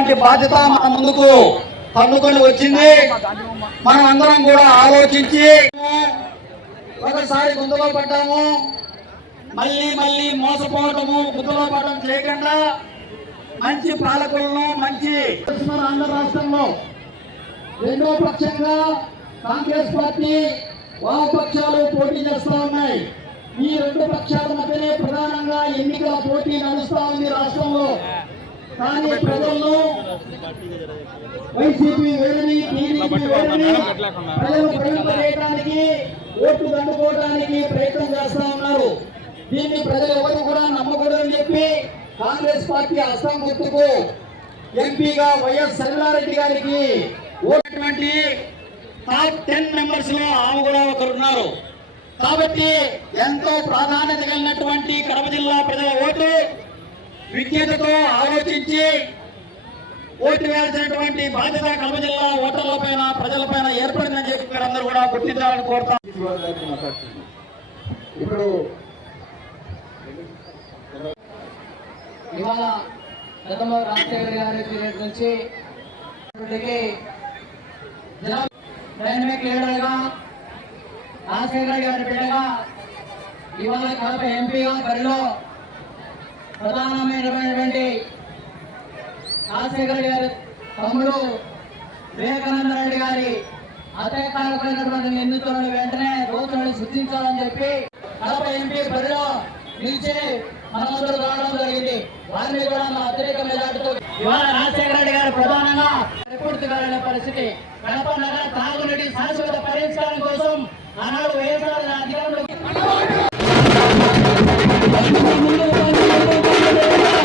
వారిని బాధ్యత మన ముందుకు పన్నుకొని వచ్చింది. మనం అందరం కూడా ఆలోచించి ఒకసారి గుంతలో పడ్డాము. మళ్ళీ మళ్ళీ మోసపోవటము గుంతలో పడడం చేయకుండా మంచి పాలకులను మంచి ఆంధ్ర రాష్ట్రంలో రెండో పక్షంగా కాంగ్రెస్ పార్టీ వామపక్షాలు పోటీ చేస్తా ఉన్నాయి. ఈ రెండు పక్షాల మధ్యనే ప్రధానంగా ఎన్నికల పోటీ నడుస్తూ ఉంది రాష్ట్రంలో. కానీ ప్రజలను వైసీపీ వేడిని టీడీపీ వేడిని ప్రజలు ప్రయోగించడానికి ఓట్లు దండుకోవడానికి ప్రయత్నం చేస్తా ఉన్నారు. దీన్ని ప్రజలు ఎవరు కూడా నమ్మకూడదని చెప్పి కాంగ్రెస్ పార్టీ అస్సాం గుర్తుకు ఎంపీగా వైఎస్ సరిలారెడ్డి గారికి ఓటటువంటి టాప్ టెన్ మెంబర్స్లో ఆమె కూడా ఒకరు ఉన్నారు. కాబట్టి ఎంతో ప్రాధాన్యత కలిగినటువంటి కడప జిల్లా ప్రజల ఓటు విజ్ఞతతో ఆలోచించి ఓటు వేయాల్సినటువంటి బాధ్యత కడప జిల్లా ఓటర్ల పైన ప్రజల పైన ఏర్పడిందని చెప్పి ఇక్కడ అందరూ కూడా గుర్తించాలని కోరుతాం ఇప్పుడు ఇవాళ గతంలో రాజశేఖర్ గారి పీరియడ్ నుంచి డైనమిక్ లీడర్గా రాజశేఖర్ గారి బిడ్డగా ఇవాళ కడప ఎంపీగా బరిలో ప్రధానమైనటువంటి రాజశేఖర్ గారి తమ్ముడు వివేకానంద రెడ్డి గారి అత్యకాలమైనటువంటి నిందితులను వెంటనే దోషులను శిక్షించాలని చెప్పి కడప ఎంపీ బరిలో నిలిచి మనమందరూ రావడం జరిగింది. వారిని కూడా మా అత్యధిక మెజార్టీతో ఇవాళ రాజశేఖర రెడ్డి గారు ప్రధానంగా రిపోర్ట్ కావాలనే పరిస్థితి. కడప నగర తాగునీటి శాశ్వత పరిష్కారం కోసం ఆనాడు వైఎస్ఆర్ అధికారంలో Thank you.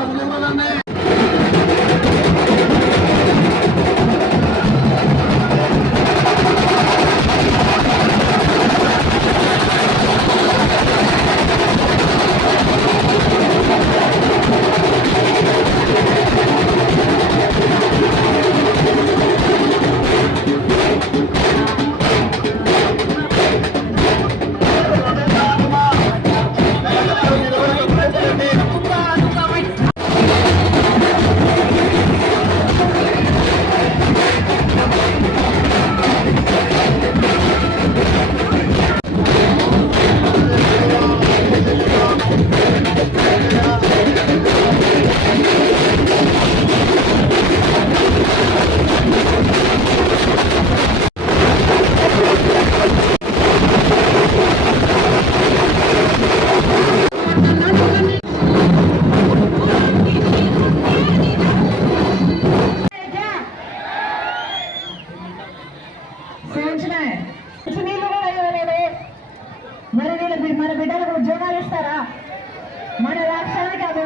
ముందు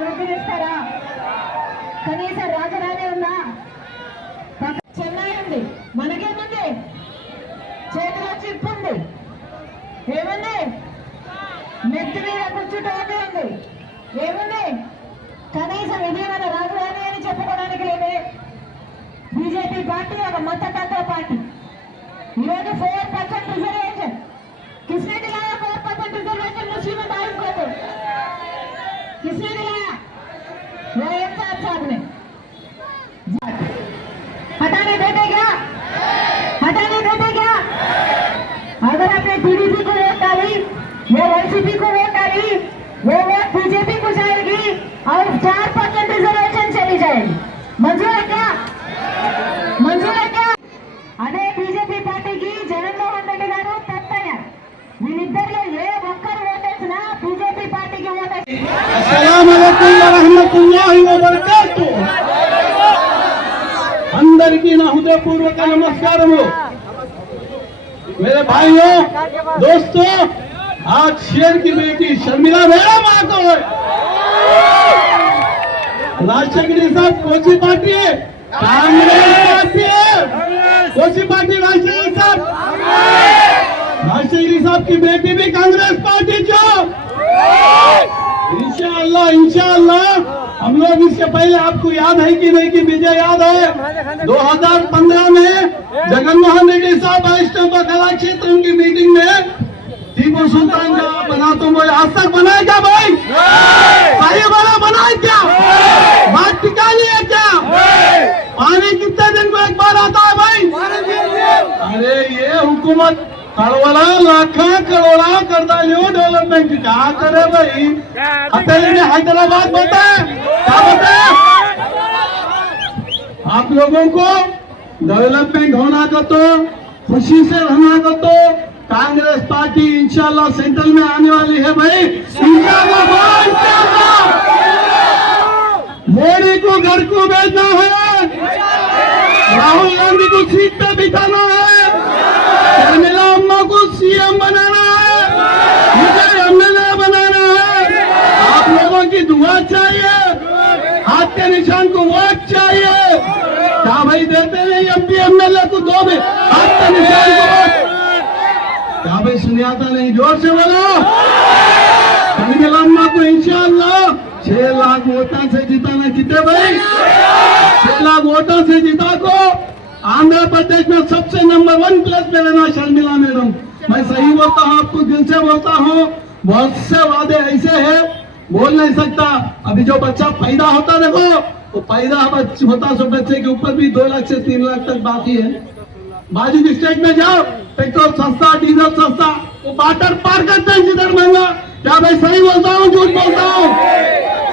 అభివృద్ధి చేస్తారా? కనీసం రాజధాని ఉందా? చెన్నై ఉంది. మనకేముంది? చేతిలో చిప్ ఉంది. ఏముంది? నెత్తి మీద కూర్చుంటే ఉంది ఏముంది? కనీసం ఇది మన రాజధాని అని చెప్పుకోవడానికి లేదే. బీజేపీ పార్టీ ఒక మతతత్వ పార్టీ. ఈరోజు ఫోర్ పర్సెంట్ రిజర్వ్ السلام علیکم ورحمت اللہ وبرکاتہ అందరికీ నా హృదయపూర్వక ہو۔ میرے بھائیوں دوستوں آج شیر کی بیٹی شرمیلا میرا ماں کو راج راشکری صاحب، کوچی پارٹی ہے۔ کانگریس پارٹی ہے۔ کوچی پارٹی راج صاحب۔ راج شکری صاحب کی بیٹی بھی کانگریس پارٹی جو انشاءاللہ انشاءاللہ، ہم لوگ اس سے پہلے آپ کو یاد ہے کی نہیں کی مجھے یاد ہے، دو ہزار پندرہ میں جگن موہن ریڈی صاحب وائسٹر بکلا چھیتر کی میٹنگ میں ٹیپو سلطان کا بنا تو مجھے آج تک بنائے کیا بھائی؟ صحیح بنا بنائے کیا؟ بات ٹکالی ہے کیا؟ پانے کتے دن کو ایک بار آتا ہے بھائی؟ ارے یہ حکومت लाखा करोड़ा कर डालियो डेवलपमेंट क्या करे भाई हथेली में हैदराबाद बताए क्या बताए आप लोगों को डेवलपमेंट होना का तो खुशी से रहना का तो कांग्रेस पार्टी इंशाल्लाह सेंट्रल में आने वाली है भाई इंशाल्लाह भाई, इंशाल्लाह मोदी को घर को भेजना है राहुल गांधी को सीट पे बिठाना है शर्मिला अम्मा ہم بنانا ہے۔ مجھے ہم بنانا ہے، آپ لوگوں کی دعا چاہیے۔ آپ کے نشان کو ووٹ چاہیے۔ کیا بھائی دیتے نہیں ایم پی ایم ایل اے کو دو میں۔ آپ کے نشان کو ووٹ کیا بھائی سنیا تھا نہیں جور سے بولو۔ لمبا کو انشاءاللہ چھ لاکھ ووٹوں سے جیتانا جیتے بھائی؟ چھ لاکھ ووٹوں سے جیتا کو۔ آندھرا پردیش میں سب سے نمبر ون پلس پہ رہنا شرمیلا میڈم۔ میں صحیح بولتا ہوں، آپ کو دل سے بولتا ہوں۔ بہت سے وعدے ایسے ہیں، بول نہیں سکتا۔ ابھی جو بچہ پیدا ہوتا دیکھو تو پیدا ہوتا سو بچے کے اوپر بھی دو لاکھ سے تین لاکھ تک باقی ہے۔ باجی اسٹیٹ میں جاؤ؟ پیٹرول سستا ڈیزل سستا۔ وہ باٹر پار کرتے ہیں جدھر مہنگا کیا میں صحیح بولتا ہوں، جھوٹ بولتا ہوں؟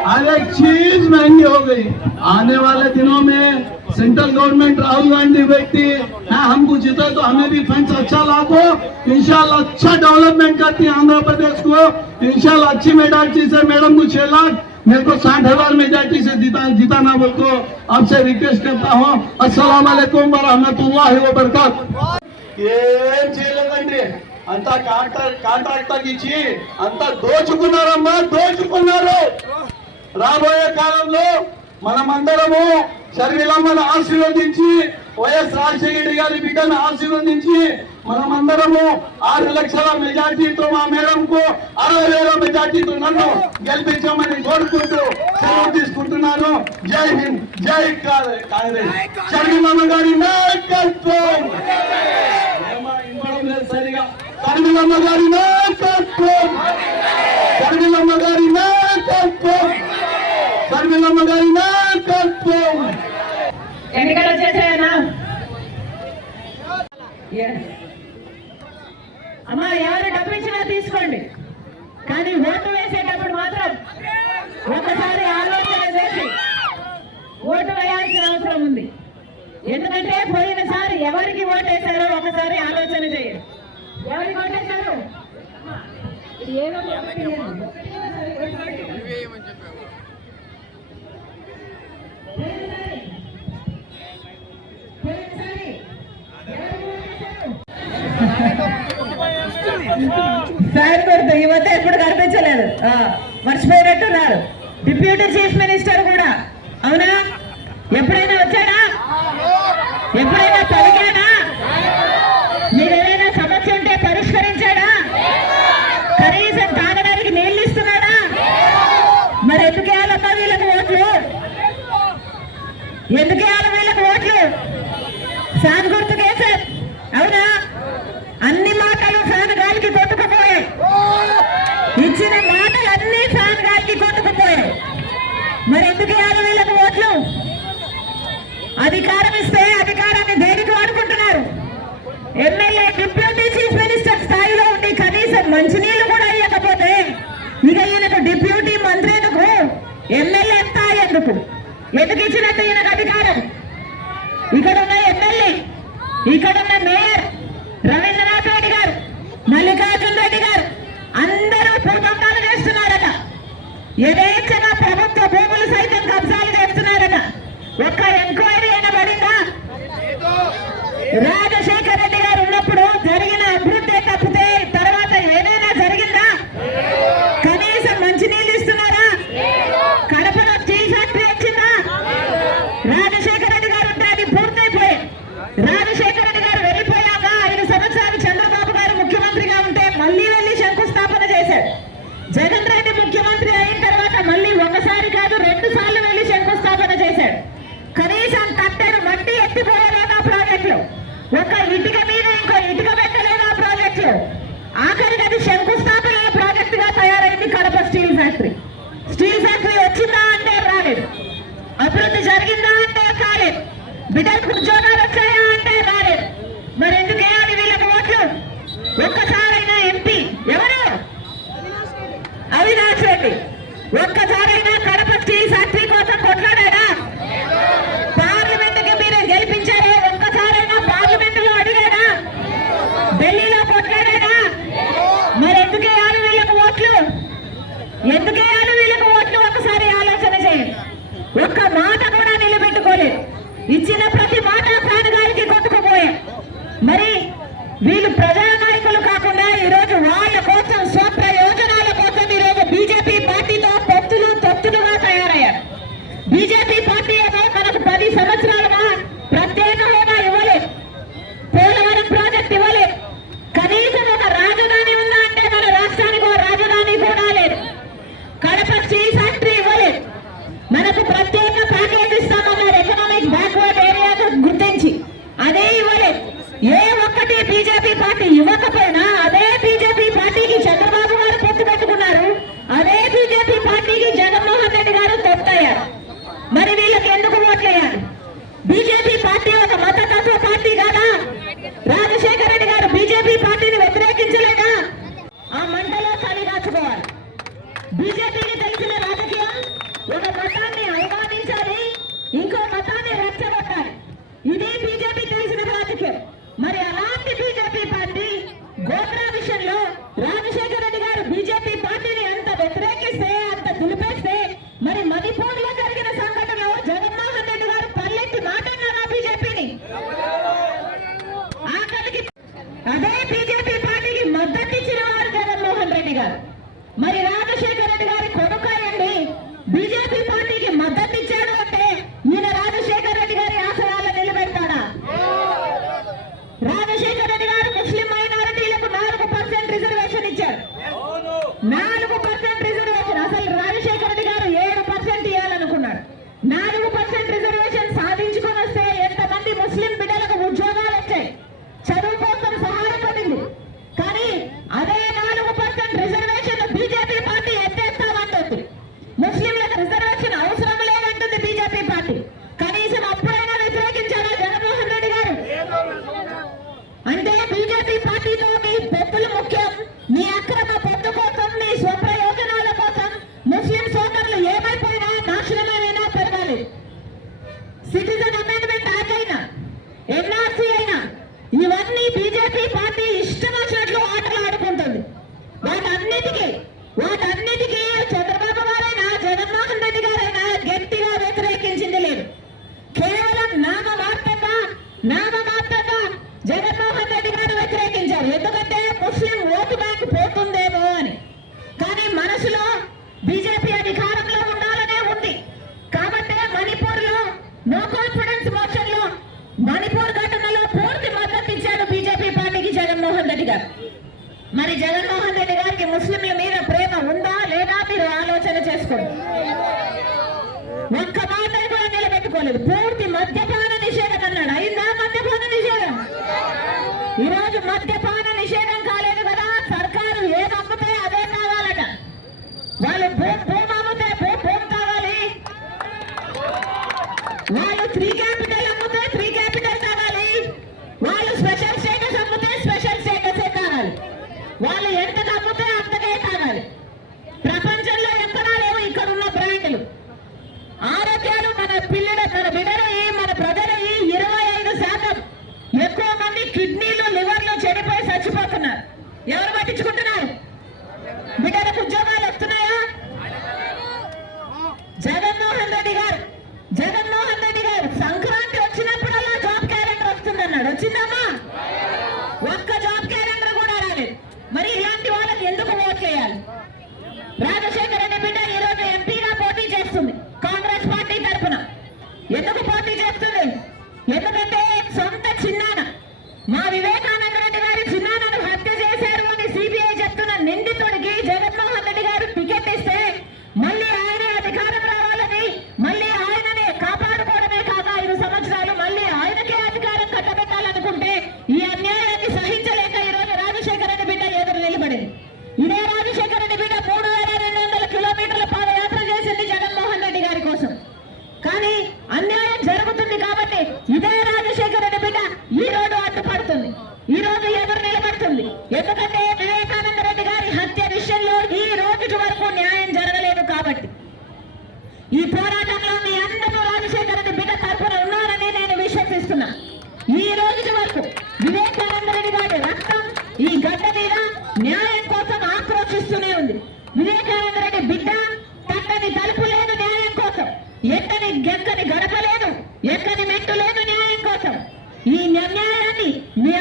ہر ایک چیز مہنگی ہو گئی۔ آنے والے دنوں میں سینٹرل گورنمنٹ راہل گاندھی بیٹھتی ہے ہم کو جیتے تو ہمیں بھی فنڈس اچھا لاکو انشاءاللہ اچھا ڈیولپمنٹ کرتی ہے آندھرا پردیش کو انشاءاللہ اچھی میڈالٹی سے میڈم کو چھ لاکھ میرے کو ساٹھ ہزار میجارٹی سے جتانا بول کو آپ سے ریکویسٹ کرتا ہوں السلام علیکم ورحمۃ اللہ وبرکاتہ ఏం కాంట్రాక్ట్ కాంట్రాక్టర్కి ఇచ్చి అంతా దోచుకున్నారమ్మా దోచుకున్నారు రాబోయే కాలంలో మనమందరము షర్మిలమ్మను ఆశీర్వదించి వైఎస్ రాజశేఖర గారి బిడ్డను ఆశీర్వదించి మనమందరము ఆరు లక్షల మెజార్టీతో మా మేడంకు అరవై వేల మెజార్టీతో నన్ను గెలిపించమని కోరుకుంటూ సెలవు తీసుకుంటున్నాను. జై హింద్ జై కాంగ్రెస్. షర్మిలమ్మ గారి నాయకత్వం. సరిగా. షర్మిలమ్మ గారి నాయకత్వం. షర్మిలమ్మ గారి నాయకత్వం. షర్మిలమ్మ గారి నాయకత్వం ఎన్నికలు అమ్మా ఎవరు డబ్బు ఇచ్చినా తీసుకోండి కానీ ఓటు వేసేటప్పుడు మాత్రం ఒకసారి ఆలోచన చేసి ఓటు వేయాల్సిన అవసరం ఉంది ఎందుకంటే పోయినసారి ఎవరికి ఓటేశారో ఒకసారి ఆలోచన చేయండి ఎవరికి ఓటేశారు ఇది ఏదో పోయినసారి ఎవరికి ఓటేశారు ఫ్యాన్ ఈ మధ్య ఎప్పుడు కనిపించలేదు. మర్చిపోయినట్టున్నారు డిప్యూటీ చీఫ్ మినిస్టర్ కూడా. అవునా? ఎప్పుడైనా వచ్చాడా? ఎప్పుడైనా పలికాడా? మీరు ఏదైనా సమస్య ఉంటే పరిష్కరించాడా? కనీసం తాగడానికి నీళ్ళు ఇస్తున్నాడా? మరి ఎందుకు వేయాలమ్మా వీళ్ళకి ఓట్లు? ఎందుకు వేయాలి వీళ్ళకి ఓట్లు? ఫ్యాన్ అధికారం ఇస్తే అధికారాన్ని దేనికి వాడుకుంటున్నారు? ఎమ్మెల్యే డిప్యూటీ చీఫ్ మినిస్టర్ స్థాయిలో ఉండి కనీసం మంచినీళ్ళు కూడా ఇవ్వకపోతే ఇక ఈయనకు డిప్యూటీ మంత్రి ఎందుకు ఎమ్మెల్యే స్థాయి ఎందుకు? ఎందుకు ఇచ్చినట్టు ఈయనకు అధికారం? ఇక్కడ ఉన్న ఎమ్మెల్యే ఇక్కడ ఉన్న మేయర్ రవీంద్రనాథ్ రెడ్డి గారు మల్లికార్జున రెడ్డి గారు అందరూ భూకంపాలు చేస్తున్నారట యథేచ్ఛగా ప్రభుత్వ భూములు సైతం కబ్జాలు చేస్తున్నారట. ఒక్క ఎంక్వైరీ రాజశేఖర రెడ్డి గారు ఉన్నప్పుడు జరిగిన అభివృద్ధి తప్పితే తర్వాత ఏదైనా జరిగిందా? కనీసం మంచినీళ్ళు ఇస్తున్నారా? కడపలో స్టీల్ ఫ్యాక్టరీ వచ్చిందా? రాజశేఖర రెడ్డి గారు ఉంటే అది పూర్తయిపోయి రాజశేఖర రెడ్డి గారు వెళ్ళిపోయాక ఐదు సంవత్సరాలు చంద్రబాబు గారు ముఖ్యమంత్రిగా ఉంటే మళ్ళీ వెళ్ళి శంకుస్థాపన చేశారు. జగన్ రెడ్డి ముఖ్యమంత్రి అయిన తర్వాత మళ్ళీ ఒకసారి కాదు రెండు సార్లు వెళ్ళి శంకుస్థాపన చేశాడు కనీసం కట్టెను మట్టి ఎత్తిపోయారు ఒక ఇటుక మీద ఇంకో ఇటుక పెట్టలేదు ఆ ప్రాజెక్ట్ ఆఖరికి అది శంకుస్థాపన ప్రాజెక్టుగా తయారైంది Kadapa steel factory. Steel factory వచ్చిందా అంటే రాలేదు. అభివృద్ధి జరిగిందా అంటే కాలేదు బిడ్డలకు ఉద్యోగాలు వచ్చాయా అంటే రాలేదు. మరి ఎందుకు వేయాలి వీళ్ళకి ఓట్లు? ఒక్కసారైనా ఎంపీ ఎవరు? అవినాష్ రెడ్డి. ఒక్కసారి కడప స్టీల్ ఫ్యాక్టరీ కోసం కొట్లాడాడా పార్లమెంట్కి మీరు గెలిపించారే ఒక్కసారైనా పార్లమెంట్లో అడిగాడా ఢిల్లీలో కొట్లాడాడా మరి ఎందుకు వేయాలి వీళ్ళకి ఓట్లు ఎందుకు వీళ్ళకు వీళ్ళకి ఓట్లు ఒకసారి ఆలోచన చేయండి ఒక్క మాట కూడా నిలబెట్టుకోలేదు. ఇచ్చిన ప్రతి మాట ప్రాణగారికి కొట్టుకుపోయాయి. మరి వీళ్ళు ప్రజ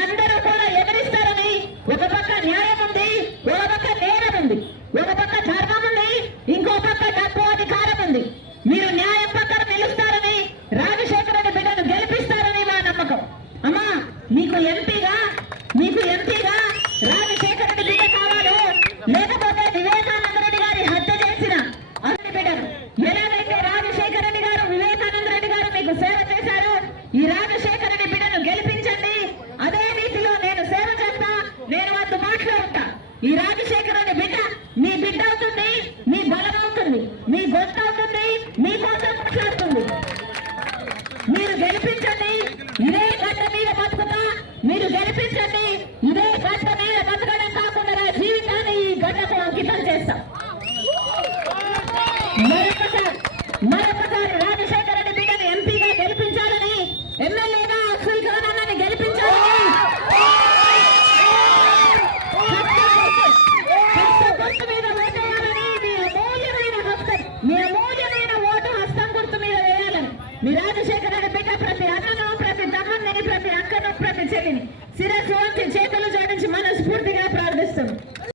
అందరూ